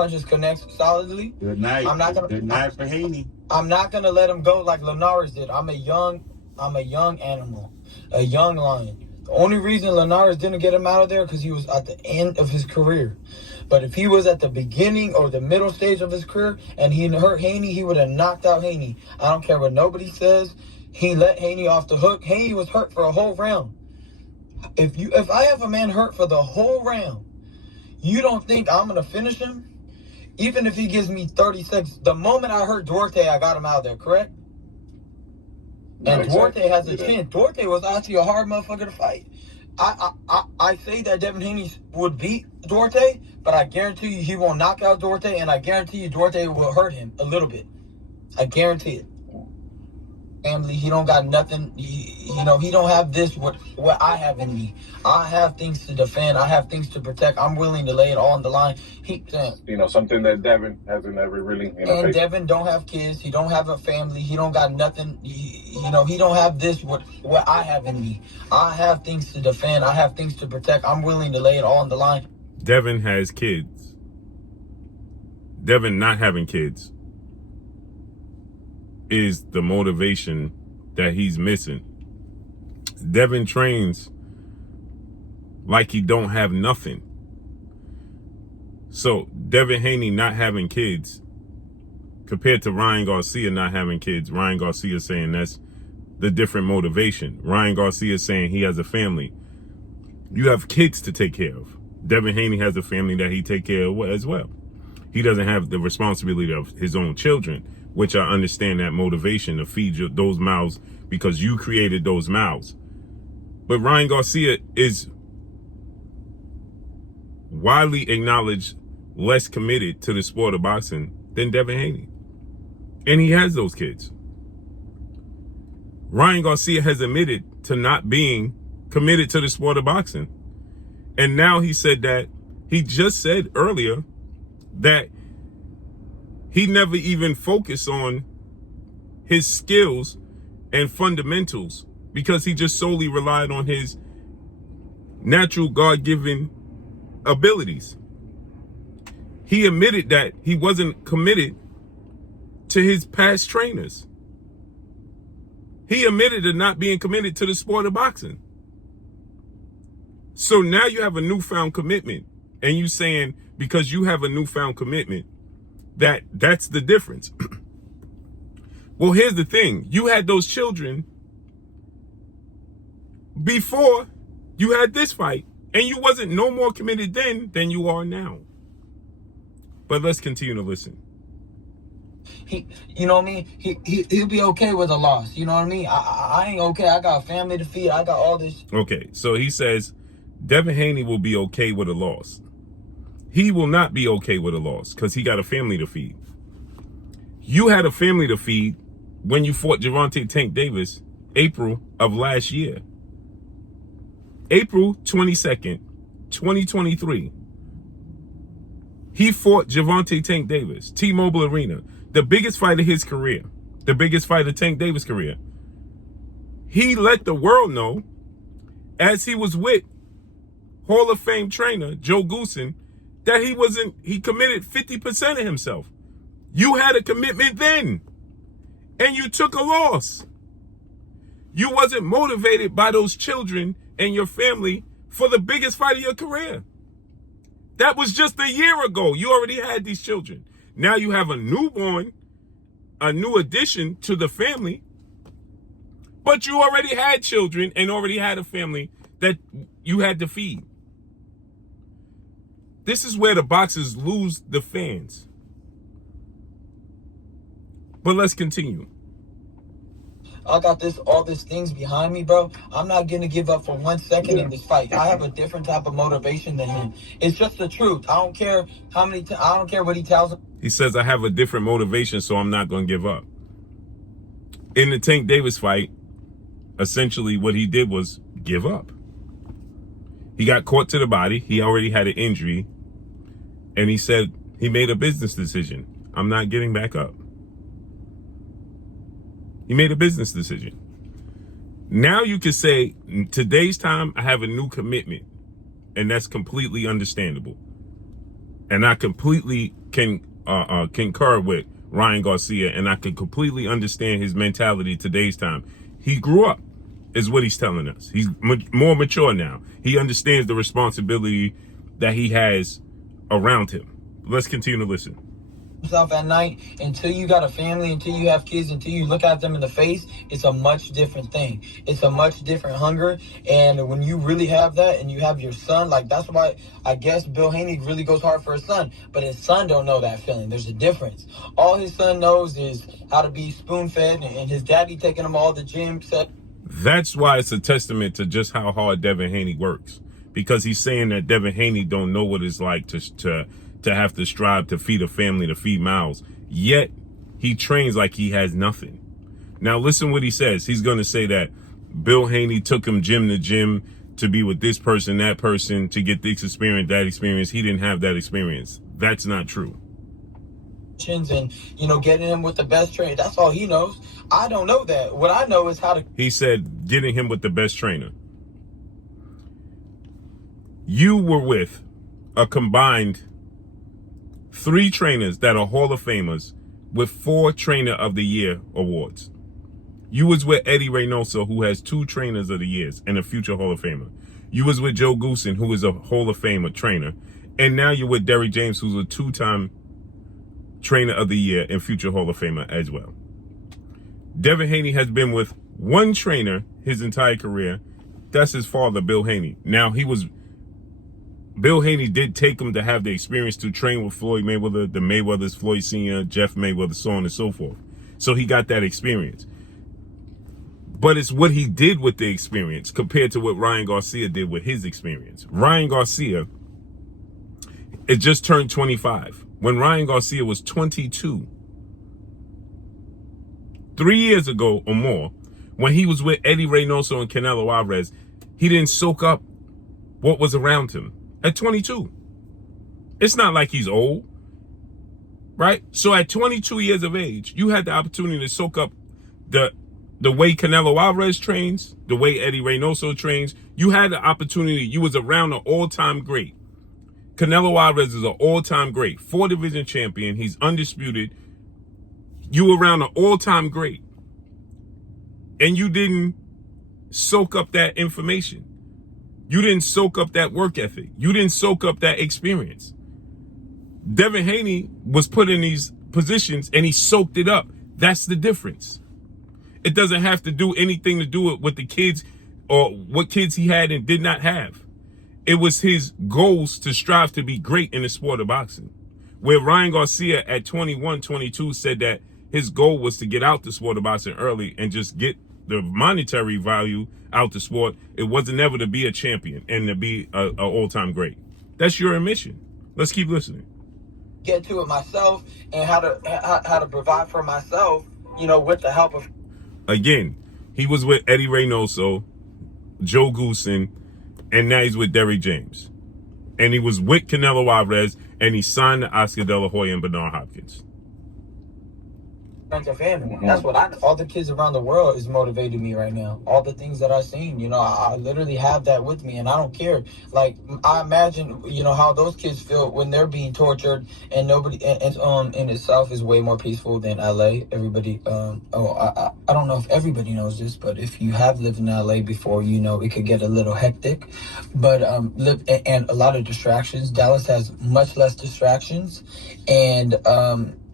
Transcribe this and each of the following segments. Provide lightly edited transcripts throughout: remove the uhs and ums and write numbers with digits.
punches connects solidly. Good night. Good night for Haney. I'm not gonna let him go like Linares did. I'm a young animal, a young lion. The only reason Linares didn't get him out of there because he was at the end of his career. But if he was at the beginning or the middle stage of his career and he hurt Haney, he would have knocked out Haney. I don't care what nobody says. He let Haney off the hook. Haney was hurt for a whole round. If I have a man hurt for the whole round, you don't think I'm gonna finish him? Even if he gives me 30 seconds, the moment I hurt Duarte, I got him out of there, correct? And Duarte has a chin. Duarte was actually a hard motherfucker to fight. I say that Devin Haney would beat Duarte, but I guarantee you he won't knock out Duarte, and I guarantee you Duarte will hurt him a little bit. I guarantee it. Family, he don't got nothing. He don't have this what I have in me. I have things to defend. I have things to protect. I'm willing to lay it all on the line. Something that Devin hasn't ever really. And Devin don't have kids. He don't have a family. He don't got nothing. He don't have this what I have in me. I have things to defend. I have things to protect. I'm willing to lay it all on the line. Devin has kids. Devin not having kids is the motivation that he's missing. Devin trains like he don't have nothing. So Devin Haney not having kids compared to Ryan Garcia not having kids, Ryan Garcia saying that's the different motivation. Ryan Garcia saying he has a family. You have kids to take care of. Devin Haney has a family that he take care of as well. He doesn't have the responsibility of his own children, which I understand that motivation to feed those mouths because you created those mouths. But Ryan Garcia is widely acknowledged less committed to the sport of boxing than Devin Haney. And he has those kids. Ryan Garcia has admitted to not being committed to the sport of boxing. And now he said that, he just said earlier that he never even focused on his skills and fundamentals because he just solely relied on his natural God-given abilities. He admitted that he wasn't committed to his past trainers. He admitted to not being committed to the sport of boxing. So now you have a newfound commitment, and you saying because you have a newfound commitment, that's the difference. Well, here's the thing. You had those children before you had this fight, and you wasn't no more committed then than you are now. But let's continue to listen. You know what I mean? He'll be okay with a loss. You know what I mean? I ain't okay. I got a family to feed. I got all this. Okay, so he says Devin Haney will be okay with a loss. He will not be okay with a loss because he got a family to feed. You had a family to feed when you fought Gervonta Tank Davis April of last year. April 22nd, 2023. He fought Gervonta Tank Davis, T-Mobile Arena, the biggest fight of his career, the biggest fight of Tank Davis' career. He let the world know, as he was with Hall of Fame trainer Joe Goosen, that he committed 50% of himself. You had a commitment then, and you took a loss. You wasn't motivated by those children and your family for the biggest fight of your career. That was just a year ago. You already had these children. Now you have a newborn, a new addition to the family, but you already had children and already had a family that you had to feed. This is where the boxers lose the fans. But let's continue. I got all these things behind me, bro. I'm not gonna give up for 1 second in this fight. I have a different type of motivation than him. It's just the truth. I don't care how many. I don't care what he tells him. He says I have a different motivation, so I'm not gonna give up. In the Tank Davis fight, essentially what he did was give up. He got caught to the body. He already had an injury, and he said he made a business decision. I'm not getting back up. He made a business decision. Now you could say, today's time, I have a new commitment. And that's completely understandable. And I completely can concur with Ryan Garcia, and I can completely understand his mentality today's time. He grew up, is what he's telling us. He's more mature now. He understands the responsibility that he has around him. Let's continue to listen. Yourself at night, until you got a family, until you have kids, until you look at them in the face, it's a much different thing. It's a much different hunger. And when you really have that, and you have your son, like, that's why I guess Bill Haney really goes hard for his son, but his son don't know that feeling. There's a difference. All his son knows is how to be spoon-fed, and his daddy taking him all the gym set. That's why it's a testament to just how hard Devin Haney works, because he's saying that Devin Haney don't know what it's like to have to strive to feed a family, to feed mouths. Yet he trains like he has nothing. Now listen what he says. He's going to say that Bill Haney took him gym to gym to be with this person, that person, to get this experience, that experience. He didn't have that experience. That's not true. And, you know, getting him with the best trainer. That's all he knows. I don't know that. What I know is how to... He said getting him with the best trainer. You were with a combined 3 trainers that are Hall of Famers with 4 Trainer of the Year awards. You was with Eddie Reynoso, who has 2 Trainers of the Years and a future Hall of Famer. You was with Joe Goosen, who is a Hall of Famer trainer. And now you're with Derrick James, who's a 2-time Trainer of the Year and future Hall of Famer as well. Devin Haney has been with 1 trainer his entire career. That's his father, Bill Haney. Now, Bill Haney did take him to have the experience to train with Floyd Mayweather, the Mayweathers, Floyd Sr., Jeff Mayweather, so on and so forth. So he got that experience. But it's what he did with the experience compared to what Ryan Garcia did with his experience. Ryan Garcia, it just turned 25. When Ryan Garcia was 22, 3 years ago or more, when he was with Eddie Reynoso and CANT Alvarez, he didn't soak up what was around him. At 22. It's not like he's old, right? So at 22 years of age, you had the opportunity to soak up the way Canelo Alvarez trains, the way Eddie Reynoso trains. You had the opportunity. You was around an all-time great. Canelo Alvarez is an all-time great. 4-division champion. He's undisputed. You were around an all-time great. And you didn't soak up that information. You didn't soak up that work ethic. You didn't soak up that experience. Devin Haney was put in these positions and he soaked it up. That's the difference. It doesn't have to do anything to do with the kids or what kids he had and did not have. It was his goals to strive to be great in the sport of boxing. Where Ryan Garcia at 21, 22 said that his goal was to get out the sport of boxing early and just get the monetary value out the sport. It wasn't never to be a champion and to be an all-time great. That's your admission. Let's keep listening. Get to it myself and how to provide for myself, you know, with the help of... Again, he was with Eddie Reynoso, Joe Goosen, and now he's with Derrick James. And he was with Canelo Alvarez, and he signed to Oscar De La Hoya and Bernard Hopkins. Friends and family. That's what all the kids around the world is motivating me right now. All the things that I've seen, you know, I literally have that with me and I don't care. Like, I imagine, you know, how those kids feel when they're being tortured and nobody, and in itself is way more peaceful than LA. Everybody, I don't know if everybody knows this, but if you have lived in LA before, you know, it could get a little hectic, but, and a lot of distractions. Dallas has much less distractions and,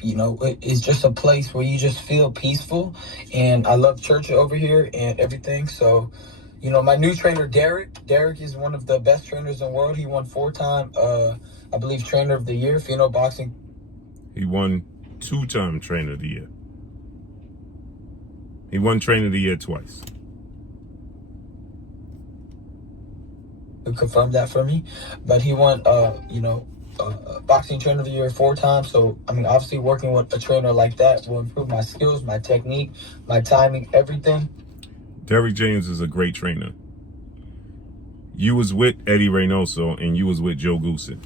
you know, it's just a place where you just feel peaceful. And I love church over here and everything. So, you know, my new trainer, Derrick is one of the best trainers in the world. He won 4-time, I believe, Trainer of the Year, Pheno Boxing. He won 2-time Trainer of the Year. He won Trainer of the Year twice. Confirm that for me. But he won, you know, Boxing Trainer of the Year 4 times. So, I mean, obviously working with a trainer like that will improve my skills, my technique, my timing, everything. Derrick James is a great trainer. You was with Eddie Reynoso and you was with Joe Goosen.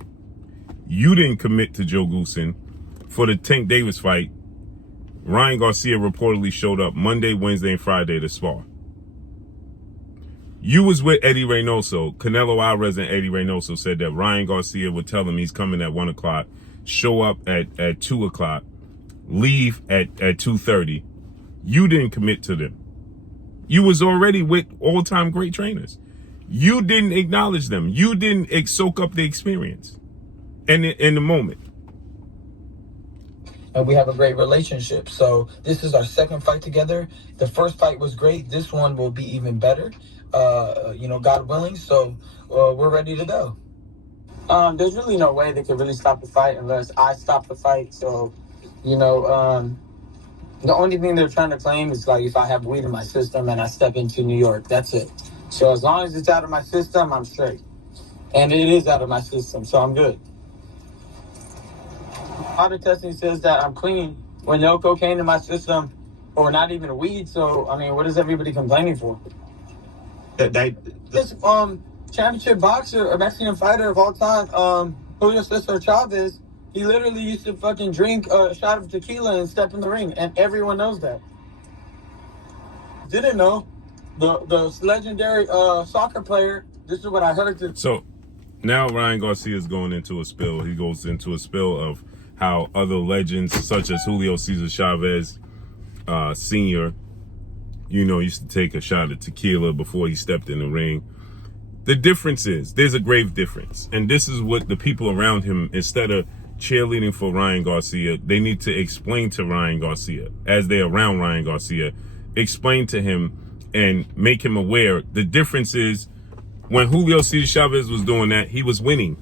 You didn't commit to Joe Goosen. For the Tank Davis fight, Ryan Garcia reportedly showed up Monday, Wednesday, and Friday to spar. You was with Eddie Reynoso. Canelo Alvarez and Eddie Reynoso said that Ryan Garcia would tell him he's coming at 1 o'clock, show up at 2 o'clock, leave at 2:30. You didn't commit to them. You was already with all-time great trainers. You didn't acknowledge them. You didn't soak up the experience and in the moment. And we have a great relationship. So this is our second fight together. The first fight was great. This one will be even better, God willing. So we're ready to go. There's really no way they could really stop the fight unless I stop the fight. So, the only thing they're trying to claim is like if I have weed in my system and I step into New York, that's it. So as long as it's out of my system, I'm straight. And it is out of my system, so I'm good. Auto testing says that I'm clean with no cocaine in my system or not even weed. So, I mean, what is everybody complaining for? This championship boxer or Mexican fighter of all time, Julio CESAR CHAVEZ, he literally used to fucking drink a shot of tequila and step in the ring, and everyone knows that. Didn't know the legendary soccer player. This is what I heard. So now Ryan Garcia is going into a spill. He goes into a spill of how other legends such as Julio Cesar Chavez Sr., used to take a shot of tequila before he stepped in the ring. The difference is, there's a grave difference. And this is what the people around him, instead of cheerleading for Ryan Garcia, they need to explain to Ryan Garcia, as they're around Ryan Garcia, explain to him and make him aware. The difference is, when Julio Cesar Chavez was doing that, he was winning.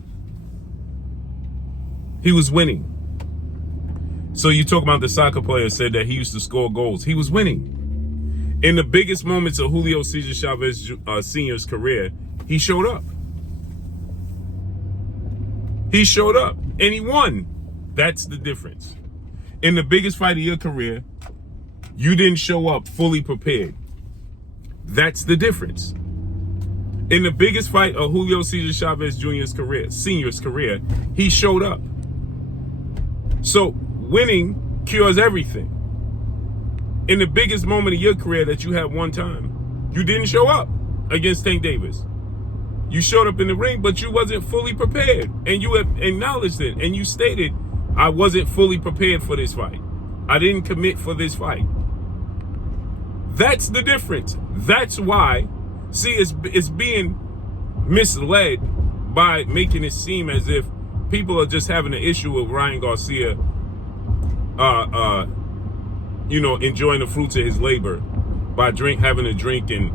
He was winning. So you talk about the soccer player said that he used to score goals. He was winning. In the biggest moments of Julio Cesar Chavez Sr.'s career, he showed up. He showed up and he won. That's the difference. In the biggest fight of your career, you didn't show up fully prepared. That's the difference. In the biggest fight of Julio Cesar Chavez Sr.'s career, he showed up. So winning cures everything. In the biggest moment of your career that you had one time, you didn't show up against Tank Davis. You showed up in the ring, but you wasn't fully prepared. And you have acknowledged it. And you stated, I wasn't fully prepared for this fight. I didn't commit for this fight. That's the difference. That's why, see, it's being misled by making it seem as if people are just having an issue with Ryan Garcia, enjoying the fruits of his labor by having a drink and,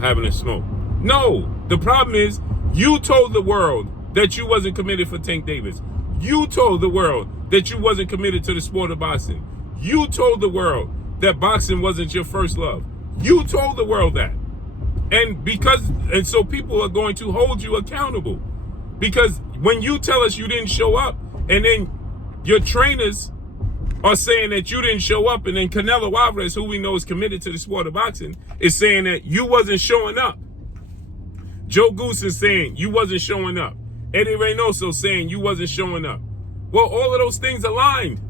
having a smoke. No, the problem is you told the world that you wasn't committed for Tank Davis. You told the world that you wasn't committed to the sport of boxing. You told the world that boxing wasn't your first love. You told the world that. And so people are going to hold you accountable. Because when you tell us you didn't show up, and then your trainers are saying that you didn't show up, and then Canelo Alvarez, who we know is committed to the sport of boxing, is saying that you wasn't showing up. Joe Goose is saying you wasn't showing up. Eddie Reynoso saying you wasn't showing up. Well, all of those things aligned.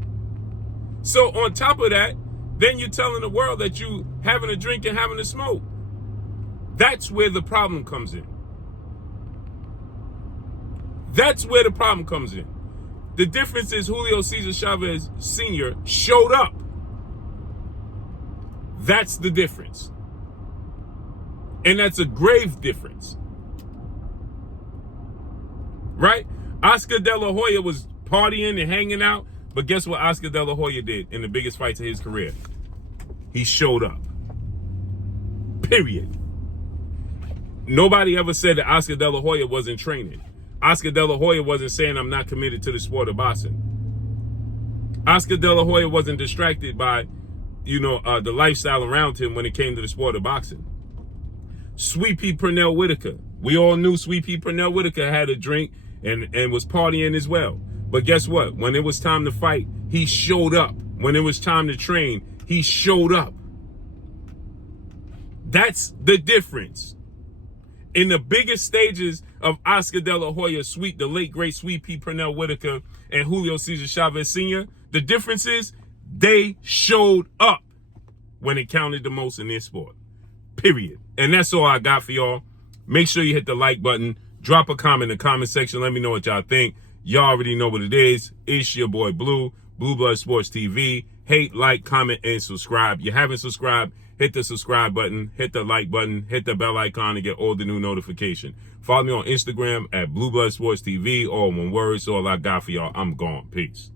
So on top of that, then you're telling the world that you having a drink and having a smoke. That's where the problem comes in. That's where the problem comes in. The difference is Julio Cesar Chavez Sr. showed up. That's the difference. And that's a grave difference. Right? Oscar De La Hoya was partying and hanging out, but guess what Oscar De La Hoya did in the biggest fights of his career? He showed up. Period. Nobody ever said that Oscar De La Hoya wasn't training. Oscar De La Hoya wasn't saying I'm not committed to the sport of boxing. Oscar De La Hoya wasn't distracted by, the lifestyle around him when it came to the sport of boxing. Sweet Pea Pernell Whitaker. We all knew Sweet Pea Pernell Whitaker had a drink and was partying as well. But guess what? When it was time to fight, he showed up. When it was time to train, he showed up. That's the difference. In the biggest stages of Oscar De La Hoya, the late great Sweet Pea Pernell Whitaker, and Julio Cesar Chavez Sr., the difference is they showed up when it counted the most in their sport. Period. And that's all I got for y'all. Make sure you hit the like button. Drop a comment in the comment section. Let me know what y'all think. Y'all already know what it is. It's your boy Blue, Blue Blood Sports TV. Hate, like, comment, and subscribe. You haven't subscribed, hit the subscribe button, hit the like button, hit the bell icon to get all the new notification. Follow me on Instagram at Blue Blood Sports TV, all one word. So all I got for y'all. I'm gone. Peace.